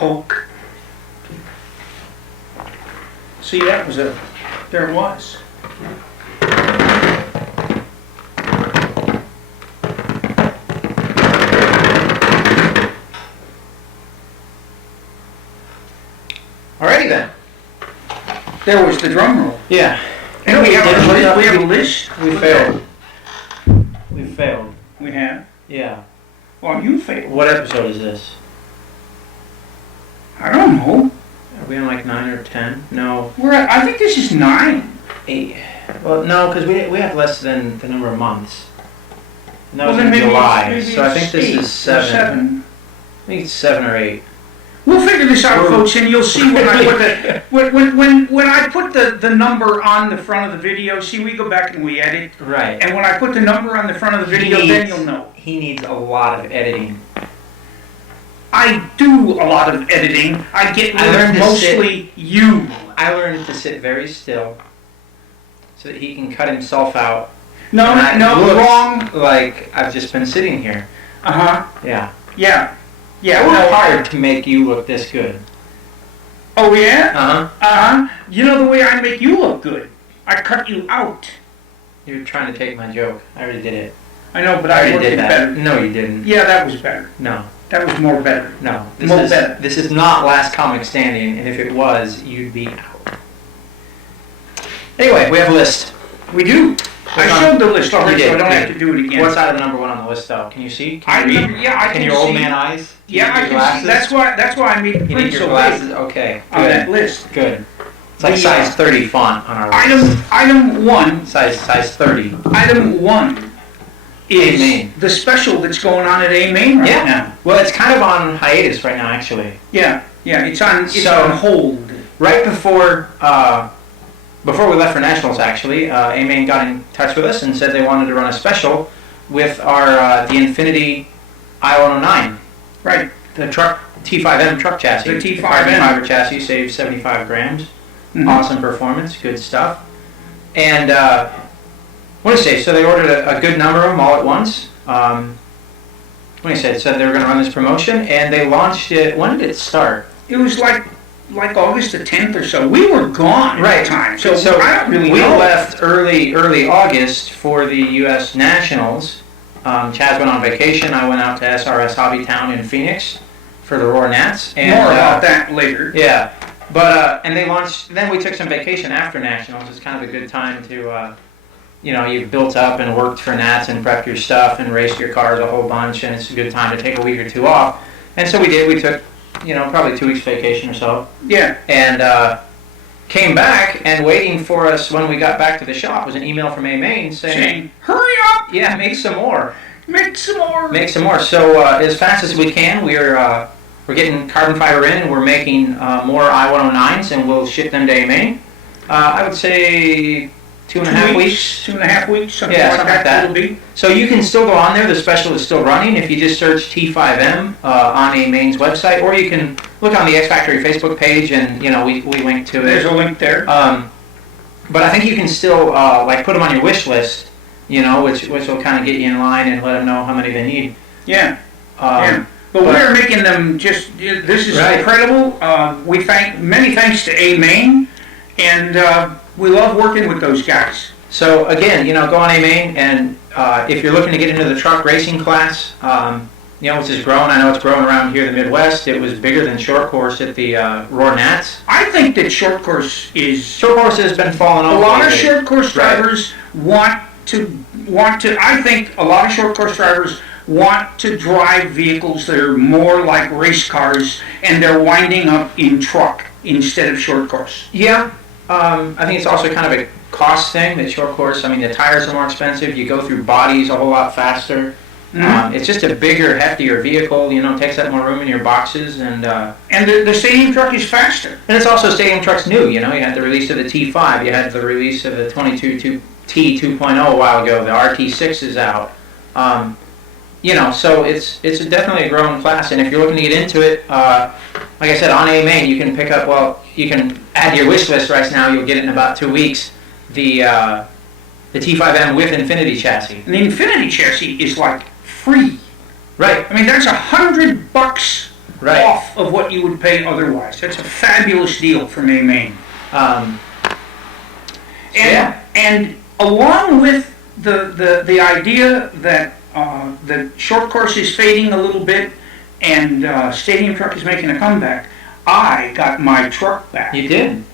poke. See, that was there it was. Alrighty then. There was the drum roll. Yeah. And we have a list. We failed. We failed. We have? Yeah. Well, you failed. What episode is this? I don't know. Are we on like 9 or 10? No. I think this is 9. 8. Well, no, because we have less than the number of months. And that was then in maybe July, so I think this 8 is 7. or 7. I think it's 7 or 8. We'll figure this out, folks, and you'll see when I put when I put the number on the front of the video. See, we go back and we edit. Right. And when I put the number on the front of the video, then you'll know. He needs a lot of editing. I do a lot of editing. I get rid of mostly you. I learned to sit very still so that he can cut himself out. No, wrong. Like I've just been sitting here. Yeah. Yeah. Yeah. It was hard to make you look this good. Oh yeah. You know the way I make you look good. I cut you out. You're trying to take my joke. I already did it. I know, but I did that. Better. No, you didn't. Yeah, that was better. No. That was more better. No. Better. This is not Last Comic Standing, and if it was, you'd be out. Anyway, we have a list. We do. I showed the list already, so I don't have to do it again. What's out of the number 1 on the list, though? Can you see? Can you read? Yeah, I can see. Can your old man eyes? Yeah, I can see. That's why I made the print so big. Okay. On that list. Good. It's like size 30 font on our list. Item 1. Size 30. Item 1 is the special that's going on at A-Main right now. Well, it's kind of on hiatus right now, actually. Yeah. It's on hold. Right before we left for Nationals, actually, A-Main got in touch with us and said they wanted to run a special with the Infinity I-109. Right. The truck, T5M truck chassis. The T5M. Fiber chassis saves 75 grams. Mm-hmm. Awesome performance, good stuff. And what did I say? So they ordered a good number of them all at once. What did I say? Said they were going to run this promotion, and they launched it. When did it start? It was like August the 10th or so. We were gone at the time, so I don't really know. We left early August for the U.S. Nationals. Chazz went on vacation. I went out to SRS Hobby Town in Phoenix for the Roar Nats. And, more about that later. Yeah, but and they launched. Then we took some vacation after Nationals. It's kind of a good time to, you've built up and worked for Nats and prepped your stuff and raced your cars a whole bunch, and it's a good time to take a week or 2 off. And so we did. We took, probably 2 weeks vacation or so. Yeah. And came back, and waiting for us when we got back to the shop was an email from A-Main saying, hurry up! Yeah, make some more. Make some more. Make some more. So as fast as we can, we're getting carbon fiber in, and we're making more I-109s, and we'll ship them to A-Main. I would say 2.5 weeks. 2.5 weeks, something like that will be. So you can still go on there. The special is still running if you just search T5M on A-Main's website, or you can look on the X Factory Facebook page, and we link to it. There's a link there. But I think you can still put them on your wish list, which will kind of get you in line and let them know how many they need. Yeah. But we're making them this is incredible. Many thanks to A-Main, and we love working with those guys. So again, go on A-Main, and if you're looking to get into the truck racing class, which has grown. I know it's grown around here in the Midwest. It was bigger than short course at the Roar Nats. I think that short course has been falling off. A lot of short course drivers want to. I think a lot of short course drivers want to drive vehicles that are more like race cars, and they're winding up in truck instead of short course. Yeah. I think it's also kind of a cost thing, that short course. I mean, the tires are more expensive. You go through bodies a whole lot faster. Mm-hmm. It's just a bigger, heftier vehicle. Takes up more room in your boxes, and the stadium truck is faster. And it's also stadium truck's new. You had the release of the T5. You had the release of the 22 T 2.0 a while ago. The RT6 is out. So it's definitely a growing class. And if you're looking to get into it, like I said, on A-Main, you can pick up. Well, you can add your wish list right now. You'll get it in about 2 weeks. The T5M with Infinity chassis. And the Infinity chassis is like free. Right. I mean, that's $100 Right. off of what you would pay otherwise. That's a fabulous deal from Maine. And along with the idea that the short course is fading a little bit and stadium truck is making a comeback, I got my truck back. You did?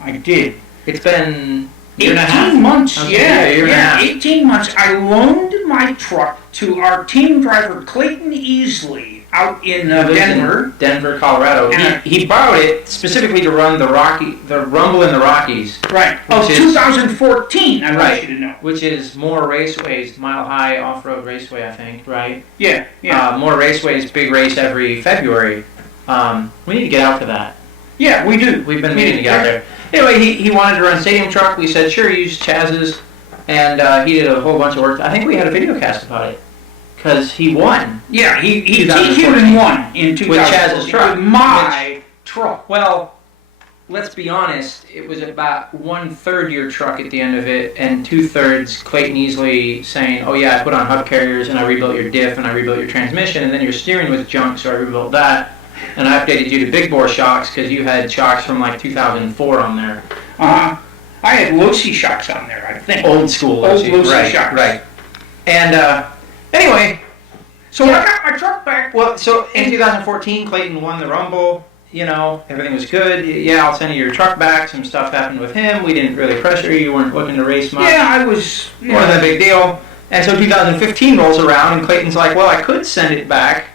I did. It's been 18 months, a year and a half. 18 months. I loaned my truck to our team driver, Clayton Easley, out in Denver. Denver, Colorado. He borrowed it specifically to run the Rumble in the Rockies. Right. Of 2014, I want you to know. Which is more raceways, Mile High Off-Road Raceway, I think, right? Yeah. More raceways, big race every February. We need to get out for that. Yeah, we do. We've been meaning to get out there. Anyway, he wanted to run stadium truck. We said, sure, use Chazz's. And he did a whole bunch of work. I think we had a VideoCast about it. Because he won. Yeah, he TQ'd and won in 2014. With Chazz's truck. With my truck. Well, let's be honest. It was about 1/3 your truck at the end of it, and 2/3 Clayton Easley saying, oh yeah, I put on hub carriers, and I rebuilt your diff, and I rebuilt your transmission, and then your steering was junk, so I rebuilt that. And I updated you to big bore shocks, because you had shocks from like 2004 on there. I had Losi shocks on there, I think. Old school Losi shocks. Right. And anyway, so I got my truck back. Well, so in 2014, Clayton won the Rumble. You know, everything was good. Yeah, I'll send you your truck back. Some stuff happened with him. We didn't really pressure you. You weren't looking to race much. Yeah, I was. Yeah. Wasn't a big deal. And so 2015 rolls around, and Clayton's like, well, I could send it back,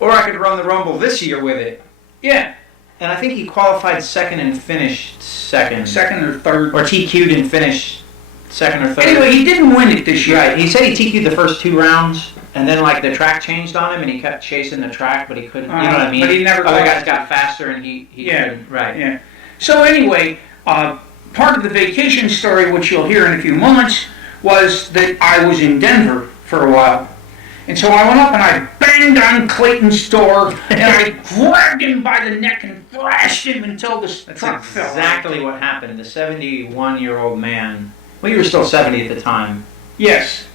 or I could run the Rumble this year with it. Yeah. And I think he qualified second and finished second. Second or third. Or TQ'd and finished second or third. Anyway, he didn't win it this year. Right. He said he TQ'd the first 2 rounds, and then like the track changed on him, and he kept chasing the track, but he couldn't. You know what I mean? But he never. Other guys got faster, and he couldn't. Right. Yeah. So anyway, part of the vacation story, which you'll hear in a few moments, was that I was in Denver for a while. And so I went up and I banged on Clayton's door and I grabbed him by the neck and thrashed him until the truck fell. That's exactly what happened. The 71-year-old man, well, you were still 70 at the time. Yes.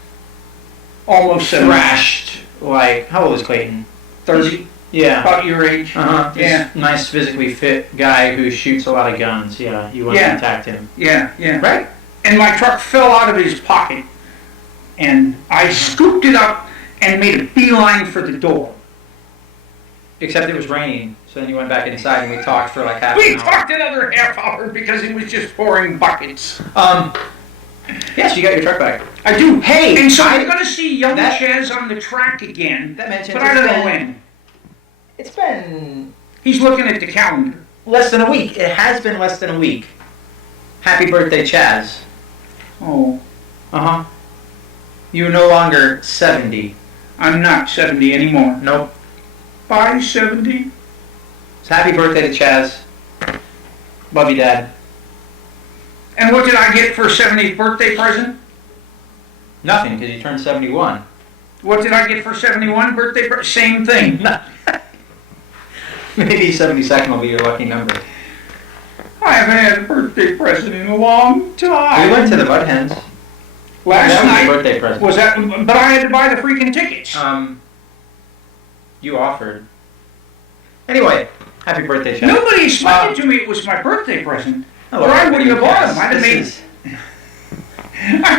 Almost 70. Thrashed, like, how old was Clayton? 30. Yeah. About your age. Uh-huh. Yeah. Nice, physically fit guy who shoots a lot of guns. Yeah, you went and attacked him. Yeah. Right? And my truck fell out of his pocket. And I scooped it up and made a beeline for the door. Except it was raining, so then you went back inside and we talked for like half an hour. We talked another half hour because it was just pouring buckets. Yes, you got your truck back. I do. Hey! And so I'm going to see young Chazz on the track again, that mentions but I don't know when. It's been... He's looking at the calendar. Less than a week. It has been less than a week. Happy birthday, Chazz. Oh. Uh-huh. You're no longer 70. I'm not 70 anymore. Nope. By 70? So happy birthday to Chazz. Love you, Dad. And what did I get for 70th birthday present? Nothing, because you turned 71. What did I get for 71 birthday present? Same thing. Maybe 72nd will be your lucky number. I haven't had a birthday present in a long time. We went to the Bud Hens. Last night was a birthday present. Was that? But I had to buy the freaking tickets. You offered. Anyway, happy birthday, Chazz. Nobody explained to me it was my birthday present. Hello, or I wouldn't have bought them. I'd have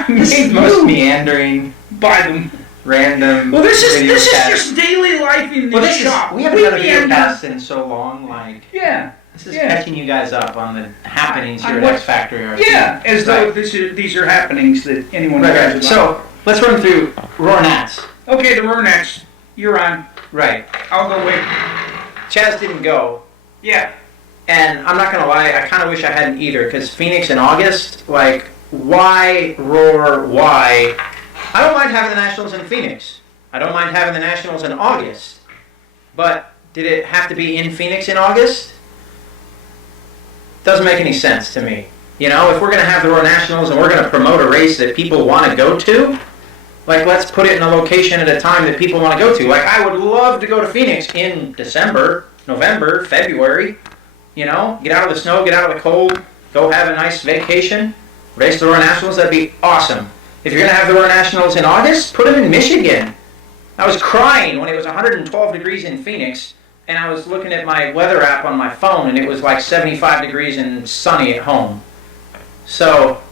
made. This is most meandering. Buy them. Random. Well, this is just daily life in the shop. We haven't done a VideoCast in so long. Like. Yeah. This is catching you guys up on the happenings here at XFactoryRC. Yeah, as though these are happenings that anyone cares about. So, let's run through Roar Nats. Okay, the Roar Nats. You're on. Right. I'll go wait. Chazz didn't go. Yeah. And I'm not going to lie, I kind of wish I hadn't either, because Phoenix in August, like, why Roar, why? I don't mind having the Nationals in Phoenix. I don't mind having the Nationals in August. But did it have to be in Phoenix in August? Doesn't make any sense to me. You know, if we're going to have the Roar Nationals and we're going to promote a race that people want to go to, like, let's put it in a location at a time that people want to go to. Like, I would love to go to Phoenix in December, November, February. You know, get out of the snow, get out of the cold, go have a nice vacation, race the Roar Nationals, that'd be awesome. If you're going to have the Roar Nationals in August, put them in Michigan. I was crying when it was 112 degrees in Phoenix, and I was looking at my weather app on my phone, and it was like 75 degrees and sunny at home. So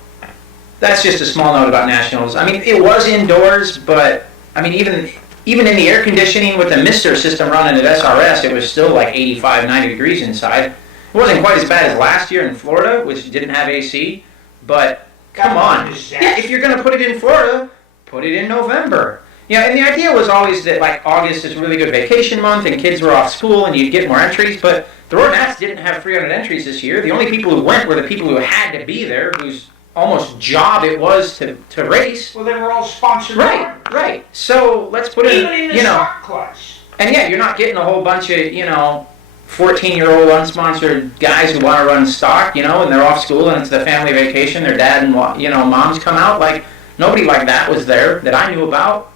that's just a small note about nationals. I mean, it was indoors, but I mean, even in the air conditioning with the mister system running at SRS, it was still like 85, 90 degrees inside. It wasn't quite as bad as last year in Florida, which didn't have AC, but come on. Yeah, if you're going to put it in Florida, put it in November. Yeah, and the idea was always that like August is a really good vacation month and kids were off school and you'd get more entries, but the Roar Nats didn't have 300 entries this year. The only people who went were the people who had to be there, whose almost job it was to race. Well, they were all sponsored. Right. So let's put it even in the stock class. And yeah, you're not getting a whole bunch of, 14-year-old unsponsored guys who want to run stock, and they're off school and it's the family vacation. Their dad and, moms come out. Like, nobody like that was there that I knew about.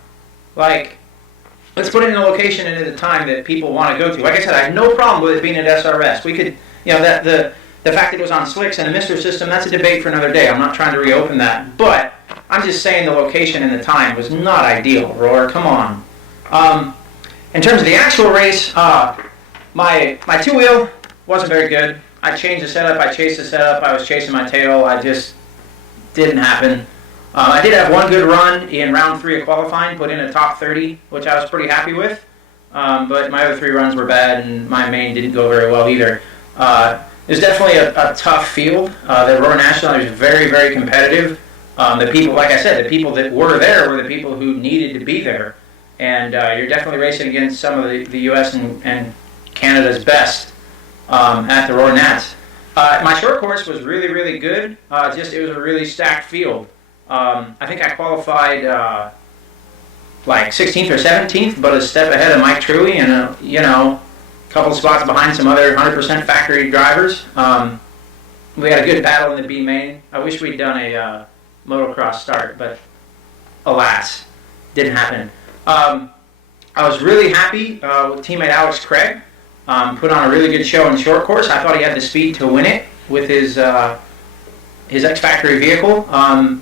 Like, let's put it in a location and at a time that people want to go to. Like I said, I have no problem with it being at SRS. We could, the fact that it was on slicks and a mister system, that's a debate for another day. I'm not trying to reopen that. But I'm just saying the location and the time was not ideal, Roar. Come on. In terms of the actual race, my two-wheel wasn't very good. I changed the setup. I chased the setup. I was chasing my tail. I just didn't happen. I did have one good run in round 3 of qualifying, put in a top 30, which I was pretty happy with. But my other 3 runs were bad, and my main didn't go very well either. It was definitely a tough field. The Roar National is very, very competitive. The people, like I said, the people that were there were the people who needed to be there. And you're definitely racing against some of the U.S. and Canada's best at the Roar Nats. My short course was really, really good. It was a really stacked field. I think I qualified like 16th or 17th, but a step ahead of Mike Truey and a couple spots behind some other 100% factory drivers. We had a good battle in the B main. I wish we'd done a motocross start, but alas, didn't happen. I was really happy with teammate Alex Craig. Put on a really good show in short course. I thought he had the speed to win it with his X-Factory vehicle,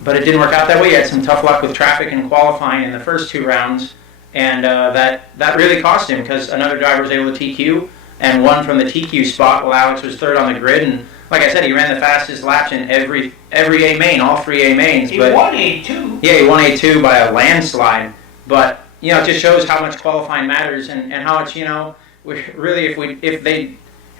but it didn't work out that way. He had some tough luck with traffic and qualifying in the first 2 rounds, and that really cost him because another driver was able to TQ and won from the TQ spot while Alex was 3rd on the grid. And like I said, he ran the fastest laps in every A main, all 3 A mains. He won A2. Yeah, he won A2 by a landslide. But it just shows how much qualifying matters and how much really if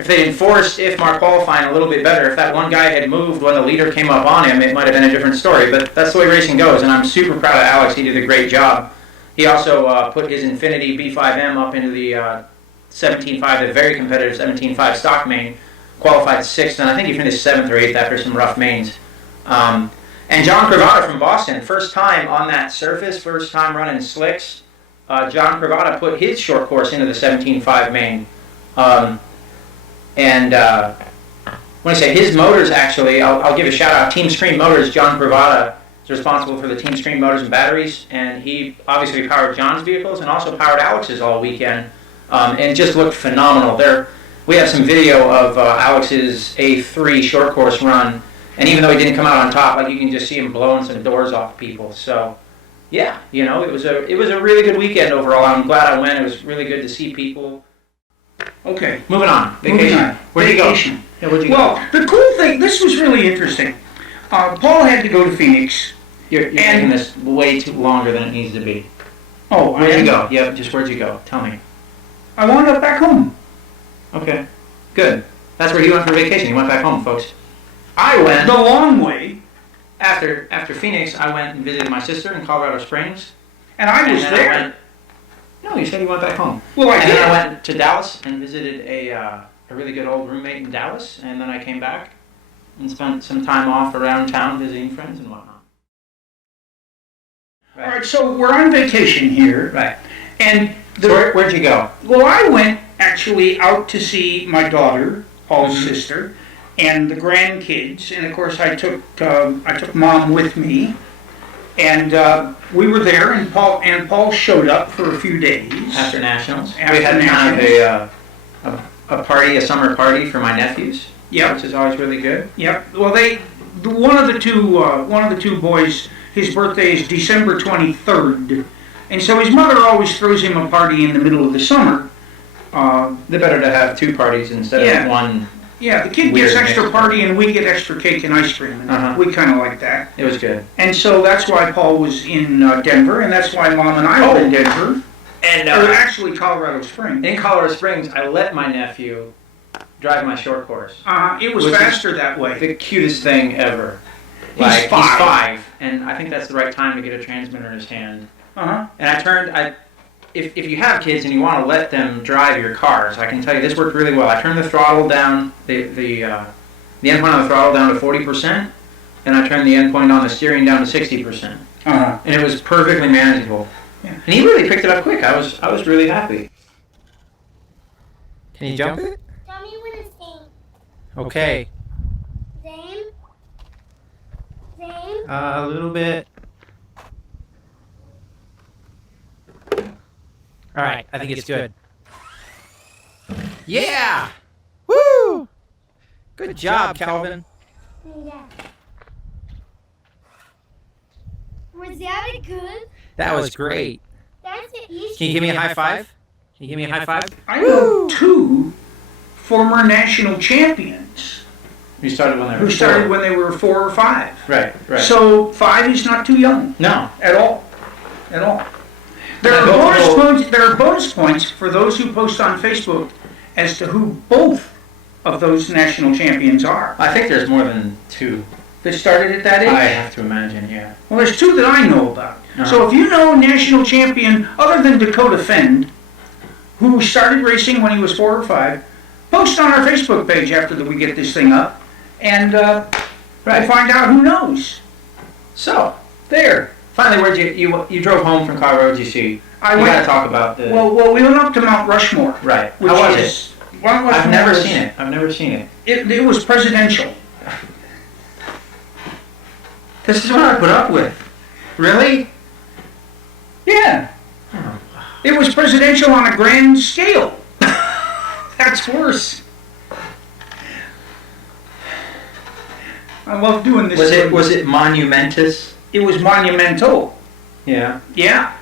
they enforced IFMAR qualifying a little bit better, if that one guy had moved when the leader came up on him, it might have been a different story. But that's the way racing goes, and I'm super proud of Alex. He did a great job. He also put his Infinity B5M up into the 17.5, the very competitive 17.5 stock main, qualified 6th, and I think he finished 7th or 8th after some rough mains. And John Cravatta from Boston, first time on that surface, first time running slicks. John Cravatta put his short course into the 17.5 main. When I say his motors, actually, I'll give a shout out. Team Screen Motors, John Cravatta is responsible for the Team Screen Motors and batteries, and he obviously powered John's vehicles and also powered Alex's all weekend, and just looked phenomenal. We have some video of Alex's A3 short course run, and even though he didn't come out on top, you can just see him blowing some doors off people. So, yeah, it was a really good weekend overall. I'm glad I went. It was really good to see people. Okay. Moving on. Vacation. Where'd you go? Yeah, where'd you go? The cool thing, this was really interesting. Paul had to go to Phoenix. You're making this way too longer than it needs to be. Oh, where'd you go? Yeah, just where'd you go? Tell me. I wound up back home. Okay. Good. That's where he went for vacation. He went back home, folks. I went the long way. After Phoenix, I went and visited my sister in Colorado Springs. And I was there. No, you said you went back home. Well, I did. And then I went to Dallas and visited a really good old roommate in Dallas, and then I came back and spent some time off around town visiting friends and whatnot. Right. All right, so we're on vacation here. Right. And where'd you go? Well, I went actually out to see my daughter, Paul's sister, and the grandkids, and of course I took Mom with me. And we were there, and Paul showed up for a few days after nationals. We had kind of a party, a summer party for my nephews. Yep. Which is always really good. Yep. Well, one of the two boys, his birthday is December 23rd, and so his mother always throws him a party in the middle of the summer. They're better to have two parties instead Yeah. of one. Yeah, the kid Weird gets extra mix. party and we get extra cake and ice cream. And Uh-huh. we kind of like that. It was good. And so that's why Paul was in Denver, and that's why Mom and I were in Denver. And Or actually Colorado Springs. in Colorado Springs, I let my nephew drive my short course. It was Was faster that way. The cutest thing ever. He's five. And I think that's the right time to get a transmitter in his hand. Uh-huh. And if you have kids and you want to let them drive your cars, I can tell you this worked really well. I turned the throttle down, the endpoint on the throttle down to 40%, and I turned the endpoint on the steering down to 60%. Uh-huh. And it was perfectly manageable. Yeah. And he really picked it up quick. I was really happy. Can you jump it? Tell me when it's sing. Okay. Zane? Zane? A little bit. All right, I think it's good. Yeah! Woo! Good job, Calvin. Yeah. Was that a good? That was great. That's an easy. Can you give me a high five? Can you give me a high five? I know two former national champions You started when they were who started when they were 4 or 5. Right. So 5 is not too young No. at all. At all. There And are I bonus built a points. There are bonus points for those who post on Facebook as to who both of those national champions are. I think there's more than two. That started at that age. I have to imagine, yeah. Well, there's 2 that I know about. Uh-huh. So if you know a national champion other than Dakota Fend, who started racing when he was 4 or 5, post on our Facebook page after we get this thing up, and we'll find out who knows. So, There. finally, where'd you drove home from Colorado? Did you see? I We went. gotta talk about the. Well, we went up to Mount Rushmore. Right. Which How was it? is, Mount I've Rushmore never was- seen it. I've never seen it. It was presidential. This is what I put up with. Really? Yeah. Oh. It was presidential on a grand scale. That's worse. I love doing this. Was it monumentous? It was monumental. Yeah. Yeah.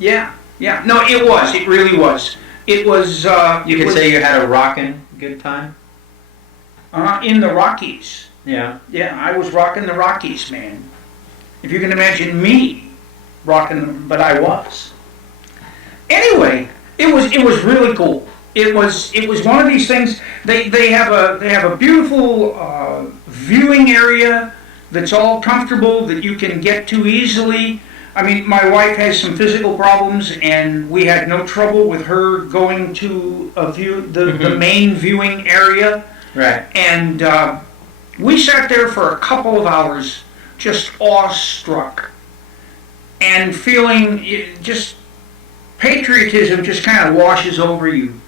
No, it was. It really was. It was. You could say you had a rockin' good time. In the Rockies. Yeah. Yeah, I was rocking the Rockies, man. If you can imagine me rocking them, but I was. Anyway, it was really cool. It was one of these things. They have a beautiful viewing area that's all comfortable that you can get to easily. I mean, my wife has some physical problems, and we had no trouble with her going to the main viewing area. Right. And we sat there for a couple of hours, just awestruck, and feeling just patriotism just kind of washes over you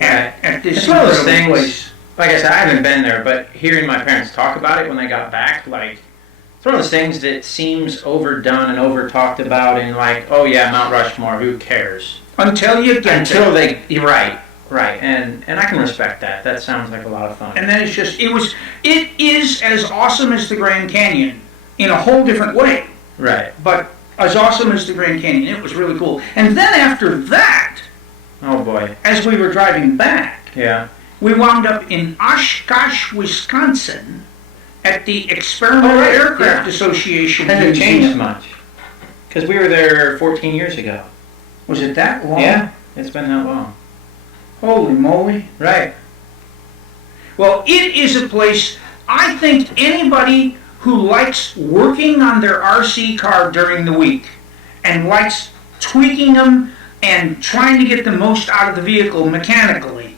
at this It's one of those incredible things. place. Like I said, I haven't been there, but hearing my parents talk about it when they got back, like, it's one of those things that seems overdone and over talked about, and like, oh yeah, Mount Rushmore, who cares? Until you get Until there. you're right, and I can respect that. That sounds like a lot of fun. And then it is as awesome as the Grand Canyon in a whole different way, Right. but as awesome as the Grand Canyon. It was really cool. And then after that, Oh boy. as we were driving back, Yeah. we wound up in Oshkosh, Wisconsin, at the Experimental Oh, right, Aircraft yeah. Association Hasn't changed Museum. much. Because we were there 14 years ago. Was it that long? Yeah, it's been that long. Holy moly. Right. Well, it is a place, I think anybody who likes working on their RC car during the week and likes tweaking them and trying to get the most out of the vehicle mechanically,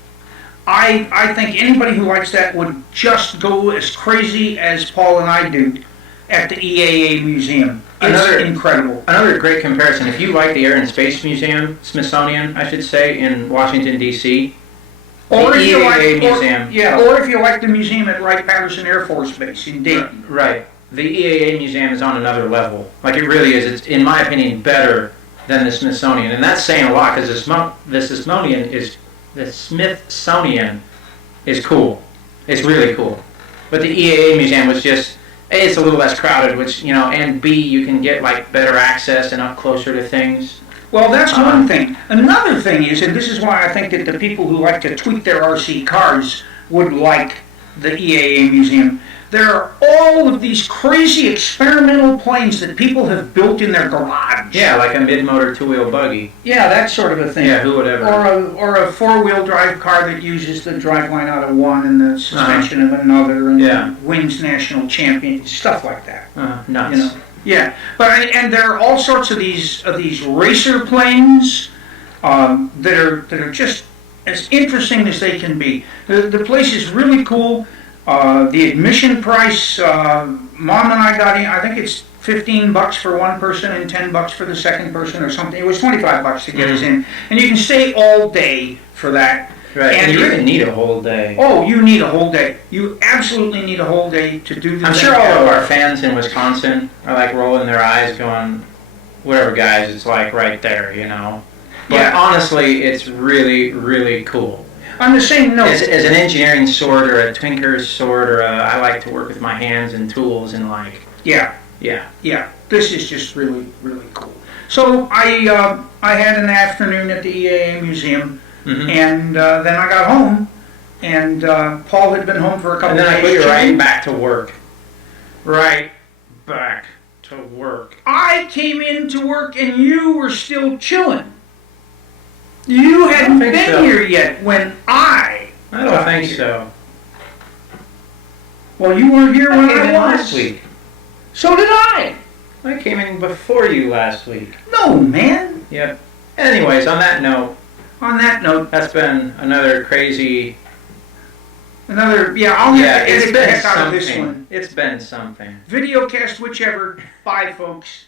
I think anybody who likes that would just go as crazy as Paul and I do at the EAA Museum. It's incredible. Another great comparison, if you like the Air and Space Museum, Smithsonian, I should say, in Washington, D.C., Or the if you EAA like, Museum. or if you like the museum at Wright-Patterson Air Force Base in Dayton. Right. The EAA Museum is on another level. Like, it really is. It's, in my opinion, better than the Smithsonian. And that's saying a lot, because the Smithsonian is cool. It's really cool. But the EAA Museum was just, A, it's a little less crowded, which, and B, you can get, like, better access and up closer to things. Well, that's one thing. Another thing is, and this is why I think that the people who like to tweak their RC cars would like the EAA Museum. There are all of these crazy experimental planes that people have built in their garage. Yeah, like a mid-motor two-wheel buggy. Yeah, that sort of a thing. Yeah, who would ever? Or a four-wheel drive car that uses the driveline out of one and the suspension of another and wins national champions, stuff like that. Nuts. You know? Yeah, and there are all sorts of these racer planes that are just as interesting as they can be. The place is really cool. The admission price, Mom and I got in. I think it's $15 for one person and $10 for the second person or something. It was $25 to get us in, and you can stay all day for that. Right, and you really need a whole day. Oh, you need a whole day. You absolutely need a whole day to do this. I'm sure all of our fans in Wisconsin are like rolling their eyes going, whatever guys, it's like right there, you know. But yeah. Honestly, it's really, really cool. On the same note, as an engineering sort or a tinker's sort or I like to work with my hands and tools and like... Yeah. This is just really, really cool. So I had an afternoon at the EAA Museum. Mm-hmm. And then I got home, and Paul had been home for a couple of days. And then I put you right back to work. Right back to work. I came into work, and you were still chilling. You hadn't been here yet when I don't think so. Well, you weren't here when I was. Last week. So did I. I came in before you last week. No, man. Yep. Anyways, on that note, that's been another crazy... I'll get the heck out of this one. It's been something. VideoCast, whichever. Bye, folks.